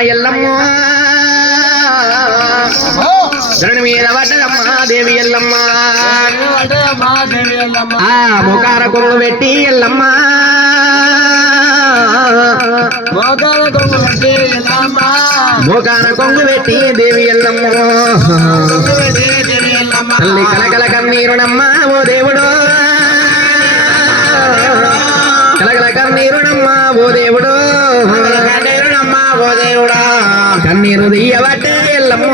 ఎల్లమ్మ. ధరణి మీద పడ్డదమ్మా దేవి ఎల్లమ్మ. ఆ ముఖార కొంగు పెట్టి ఎల్లమ్మ. మోకాన కొంగు పెట్టి దేవి ఎల్లమ్మ. తల్లి కలకల కన్నీరునమ్మ ఓ దేవుడు. కలకల కన్నీరునమ్మ ఓ దేవుడు. ఓ దేవుడా కన్నీరు దియ్యబట్టే ఎల్లమ్మ.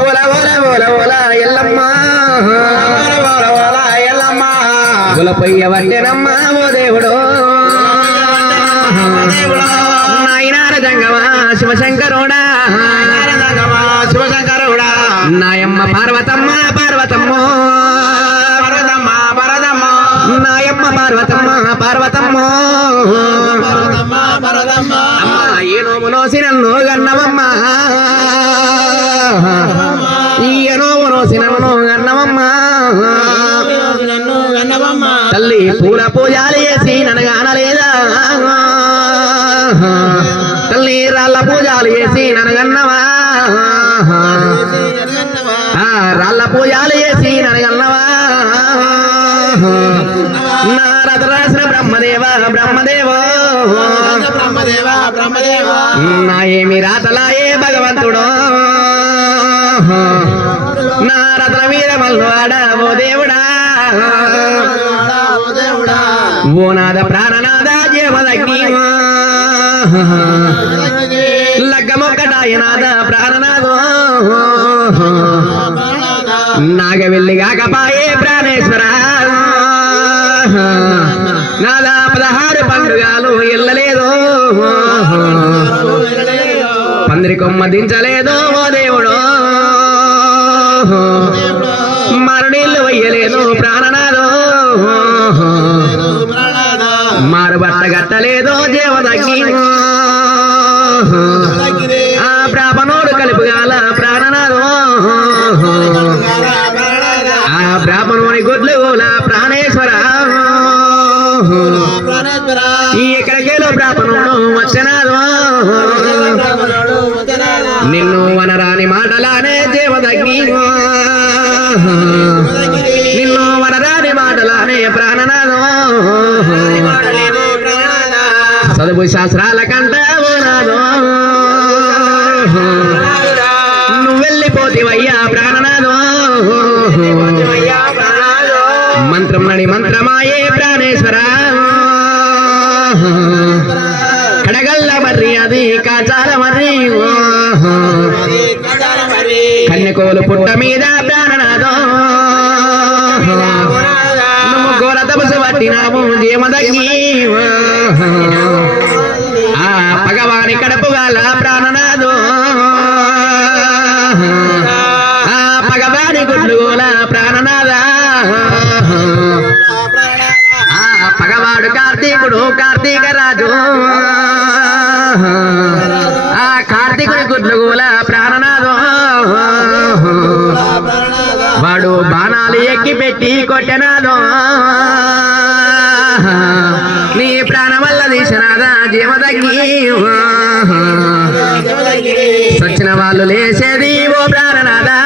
ఓల ఓల ఓల ఓల ఎల్లమ్మ. గులపయ్య వట్టెనమ్మ ఓ దేవుడు. నాయనార జంగమా శివశంకరుడా. శివశంకరుడా. నాయమ్మ పార్వతమ్మ పార్వతమ్మ. పార్వతమ్మ పార్వతమ్మ. అమ్మ ఏ నోము ఈ నోము నోసి నన్ను గన్నవమ్మ తల్లి పూల పూజాలు చేసి ననగానలేదా తల్లి రాళ్ళ పూజాలు చేసి ననగన్నవా రాళ్ళ పూజాలు చేసి ననగన్నవా నా బ్రహ్మదేవ బ్రహ్మదేవ. నా ఏమి రాతలాయే భగవంతుడు. నా రథల మీద మల్వాడా ఓ దేవుడా. ఓ నాద ప్రాణనాద జీవదగ్ని లగ్గమొక్కటాయనాద ప్రాణనాదో. నాగవెల్లి కాకపాయే ప్రాణేశ్వర. పందిరి కొమ్మ దించలేదు ఓ దేవుడు. మరునీళ్ళు వయ్యలేదు ప్రాణనాదో. మారు బట్ట గట్టలేదో దేవదగ్ని మాటలానే దేవదగ్ని. నిన్ను వనరాని మాటలానే ప్రాణనాదో. చదువు శాస్త్రాల కంటే ఓనాదో. నువ్వు వెళ్ళిపోతివయ్యా ప్రాణనాదో. మంత్రం నడి మంత్రమాయే ప్రాణేశ్వర. కడగల్ల మర్రి అది కాచాల మర్రి కన్యకోలు పుట్ట మీద నువ్వు ఘోర తపసు పట్టినాము జీమదగ్ని ఆ పగవాని కడపుగాల ప్రాణనాదో. ఆ పగవాని గుడ్లుగోల ప్రాణనాదా. ఆ పగవాడు కార్తీకుడు కార్తీక రాజు. ఆ కార్తీకుడి గుడ్లుగోల ప్రాణనాదో. వాడు బాణాలు ఎక్కి పెట్టి కొట్టెనాదో నీ ప్రాణం వల్ల తీసినాదా? జీవదగ్గి సచ్చిన వాళ్ళు లేచేది ఓ ప్రాణనాదా?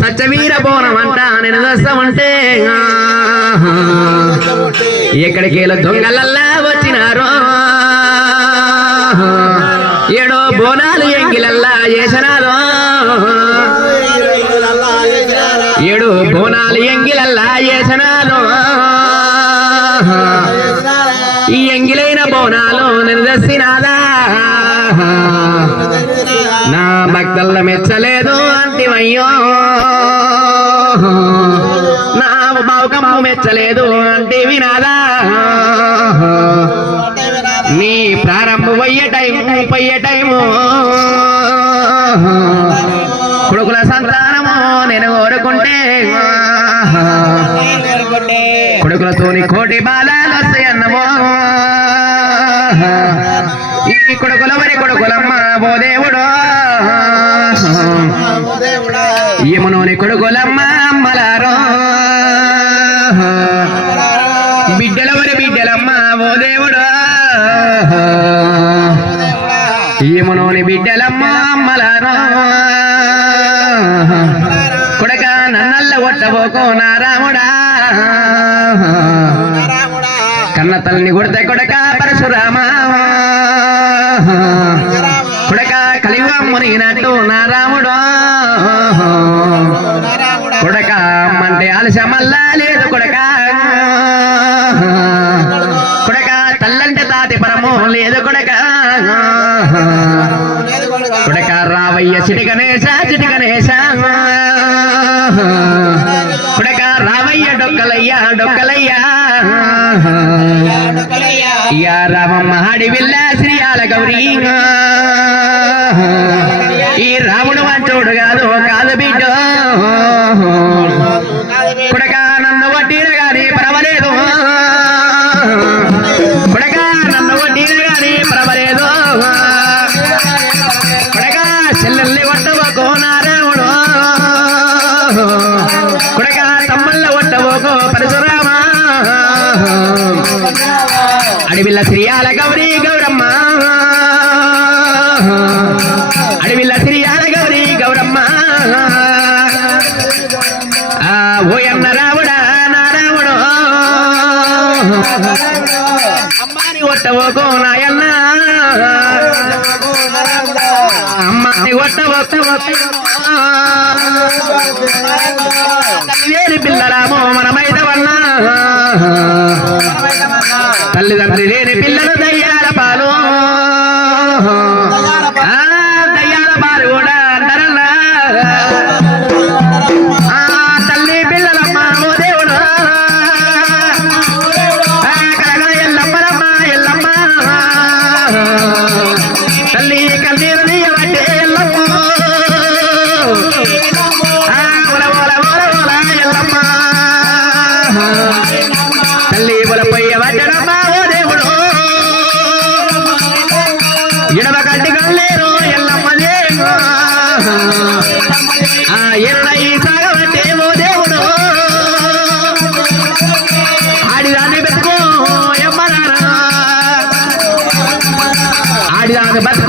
సత్యవీర బోనం అంట నేను దస్తామంటే. ఎక్కడికి దొంగలల్లా వచ్చినారో? ఏడో బోనాలు ఎంగిలల్లా చేసినారో బోనాలు ఎంగిలల్లా చేసినారో ఈ ఎంగిలైన బోనాలు నిదర్శినాదా నా భక్తుల మెచ్చలేదు అంటివయ్యో. నా బావుకమ్ము మెచ్చలేదు అంటే వినాదా నీ ప్రారంభం అయ్యే టైము పోయే టైము. కొడుకుల సంతానము నేను కోరుకుంటే కొడుకులతోని కోటి బాలాలు వస్తాయన్నమో ఈ కొడుకుల వరి కొడుకులమ్మ ఓ దేవుడు. యమునోని కొడుకులమ్మ అమ్మలారో. బిడ్డల వరి బిడ్డలమ్మ ఓ దేవుడు. యమునోని బిడ్డలమ్మ అమ్మలారో. కొడక నన్నల్ల ఒట్టబోకో నారాముడా. కన్న తల్లిని కొడితే కొడక పరశురామ. కొడక కలియుగం మునిగినట్టు నారాముడు. కొడక అమ్మంటే ఆలస్యమల్లా లేదు కొడక. కొడక తల్లంటే తాతి పరము లేదు కొడక. కొడక రావయ్య చిటికనేసా చిటికనేసా యా రామమ్మ అడవిల్ల శ్రీయాల గౌరీ ఈ రాముడు అంటోడుగా అడవిల్ల సిరియాల గౌరీ గౌరమ్మ. అడవిల్ల సిరియాల గౌరీ గౌరమ్మ. ఓయన్న రావుడా నా రావుడు. అమ్మాని ఒట్ట ఓగో నాయన్న అమ్మాని ఒట్ట ఒక్క ఒక్క వేరు పిల్లరామో మనమైదవన్నా తల్లిదండ్రి లేని పిల్లలు దయ్యాల que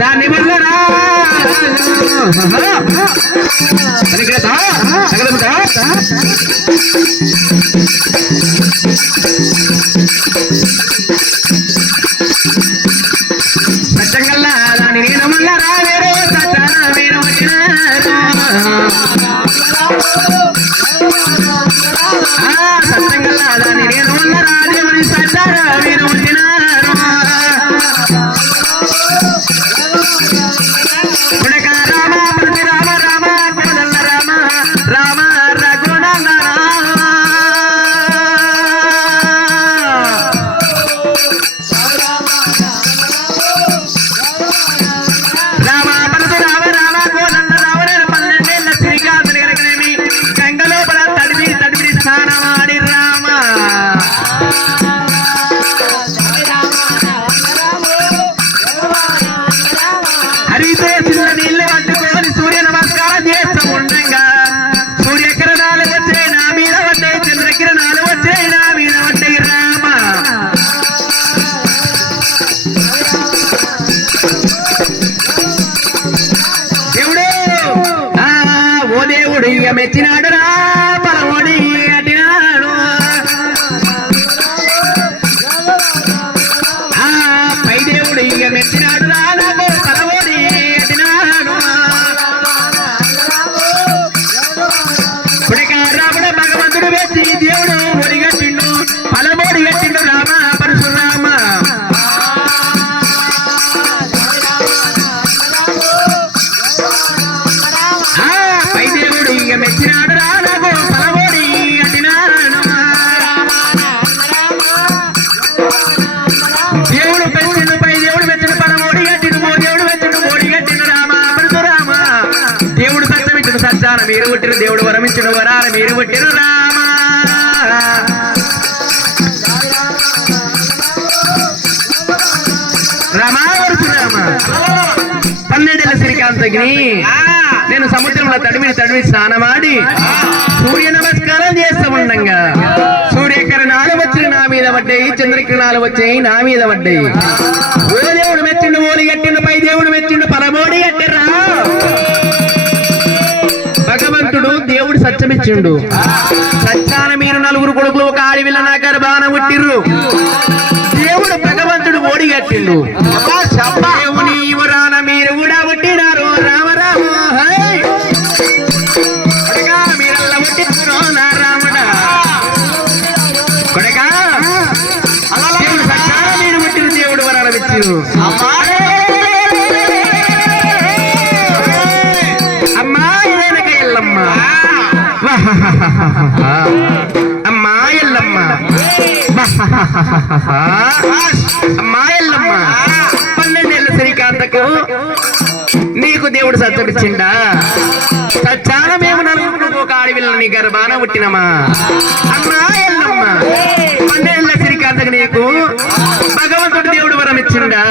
राधा మీరు పుట్టిన దేవుడు వరమించిన వరాల మీరు పుట్టిన రామా. నేను సముద్రంలో తడిమిని తడిమి స్నానమాడి సూర్య నమస్కారం చేస్తూ ఉండంగా. సూర్యకిరణాలు వచ్చి నా మీద పడ్డాయి చంద్రకిరణాలు వచ్చాయి నా మీద పడ్డాయి. ఇచ్చిండు సత్యాన మీరు నలుగురు కొడుకులు ఒక ఆడివిల్ల నా గర్భాన ఉట్టిర్రు దేవుడు భగవంతుడు ఓడిగట్టిండు దేవుని మా ఎల్లమ్మ పన్నెండేళ్ళ శ్రీకాంతకు నీకు దేవుడు సత్తుడిచ్చిండా సచ్చాన మేము నలుగురు ఒక నీ గర్భాన పుట్టినమ్మా అమ్మా ఎల్లమ్మ పన్నెండేళ్ళ శ్రీకాంతకు నీకు భగవంతుడు దేవుడు వరం ఇచ్చిండా